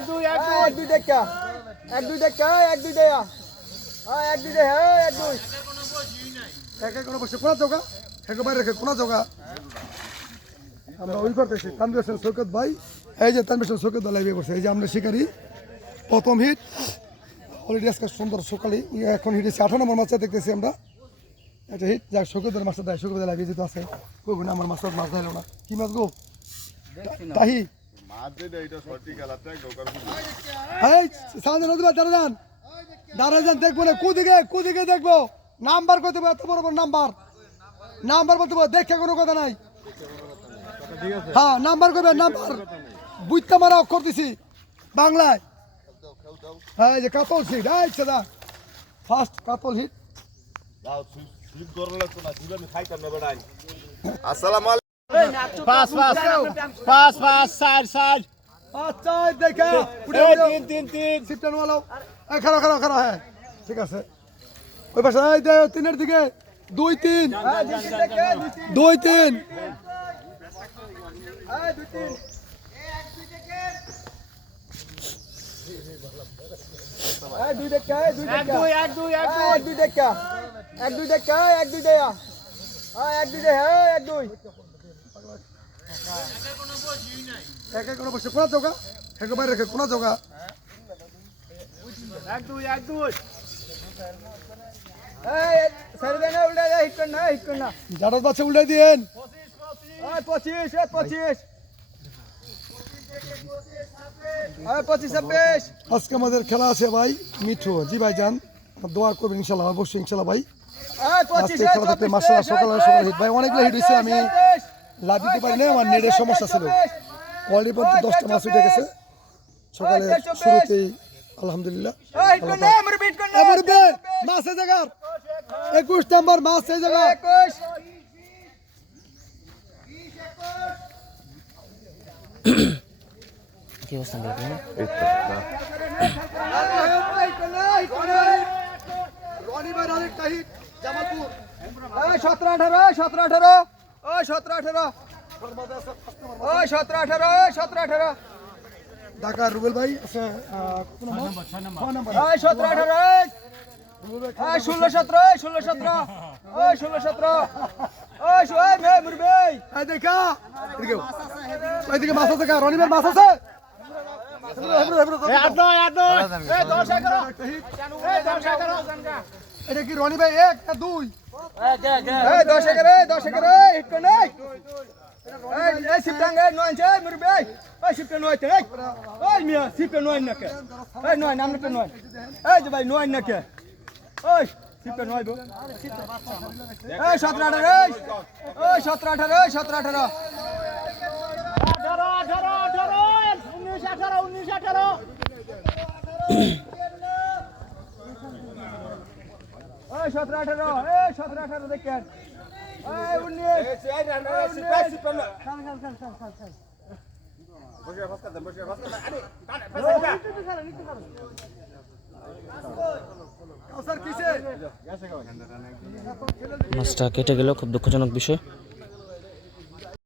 এক দুই দেখা এক দুই দেখা এক দুই দেয়া এক দুই দেয়া এক দুই একা কোনো বসে কোনা জগা একে বাইরে রেখে কোনা জগা আমরা ওই করতেছি তানভীর হোসেন শৌকত ভাই এই যে তানভীর হোসেন শৌকত ভাই লাইভে করছে এই যে আমরা শিকারি প্রথম হিট অলরেডি আজকে সুন্দর সকালে এখন হিট এসে 18 নম্বর মাছটা দেখতেছি আমরা একটা হিট যাক শৌকতের মাছটা দেয় শৌকত লাইভে যেতে আছে কই না আমার মাছ দিল না কি মাছ গো তাহি মাছ দে এটা সঠিক খেলাতে গোকার এই সামনে নদী দাঁড়া যান দেখবো না কুদিকে দেখবো নাম্বার কত এত বড় বড় নাম্বার বলতে দেখে কোনো কথা নাই হ্যাঁ নাম্বার কবে নাম্বার বুঝতে মারা অক্ষর দিছি বাংলায় হ্যাঁ এই যে কাতল হিট দাদা ফার্স্ট কাতল হিট দাও সুইপ করলে তো না দিবেন খাইতাম না বেড়াই আসসালামু আলাইকুম পাঁচ সাইড আচ্ছা দেখা তিন সিপটান वाला খারাপ হ্যাঁ ঠিক আছে ওই পাশে এই দে তিনের দিকে 2 3 2 3 এক দুই দেখা এক দুই দেখা এক দুই দেয়া এক দুই দেয়া এক দুই একা কোনো বসে কোনা জগা একে বাইরে রেখে কোনা জগা এক দুই সাইড দেনা উল্টা যা হিট কর না জাডার বাচ্চা উল্টাই দিয়েন 25 25 26 আজকে আমাদের খেলা আছে ভাই মিঠু জি ভাই যান দোয়া করবেন ইনশাআল্লাহ অবশ্যই ইনশাআল্লাহ ভাই আজকে খেলা থাকতে মাশাআল্লাহ সকালে হিট ভাই অনেকগুলো হিট হয়েছে আমি লাভ দিতে পারি না আমার নেটের সমস্যা ছিল অলরেডি পর্যন্ত 10টা মাছ উঠে গেছে সকালে শুরুতেই আলহামদুলিল্লাহ মাছ এই জায়গার 21 নম্বর মাছ এই জায়গা 21 কি অবস্থা দেখবেন রনি ভাই আরেকটা হিট জামালপুর 17 18 17 18 ঢাকা রুবেল ভাই আছে কত নম্বর 6 নম্বর 17 18 16 17 16 17 এই দেখা এদিকে মাছ আছে রনি ভাই মাছ আছে এটা কি রনি ভাই 1 না 2 10 11 হিট কর নাই এই সিপটাঙ্গে 9 আছে মুরবে এই সিপটা 9 তে এই মিয়া সিপটা 9 নাকে এই 9 নাম নাকে 9 এই যে ভাই 9 নাকে ওই সিপটা 9 গো এই 17 18 ওই 17 18 17 18 17 18 দেখেন এই মাছটা কেটে গেল খুব দুঃখজনক বিষয়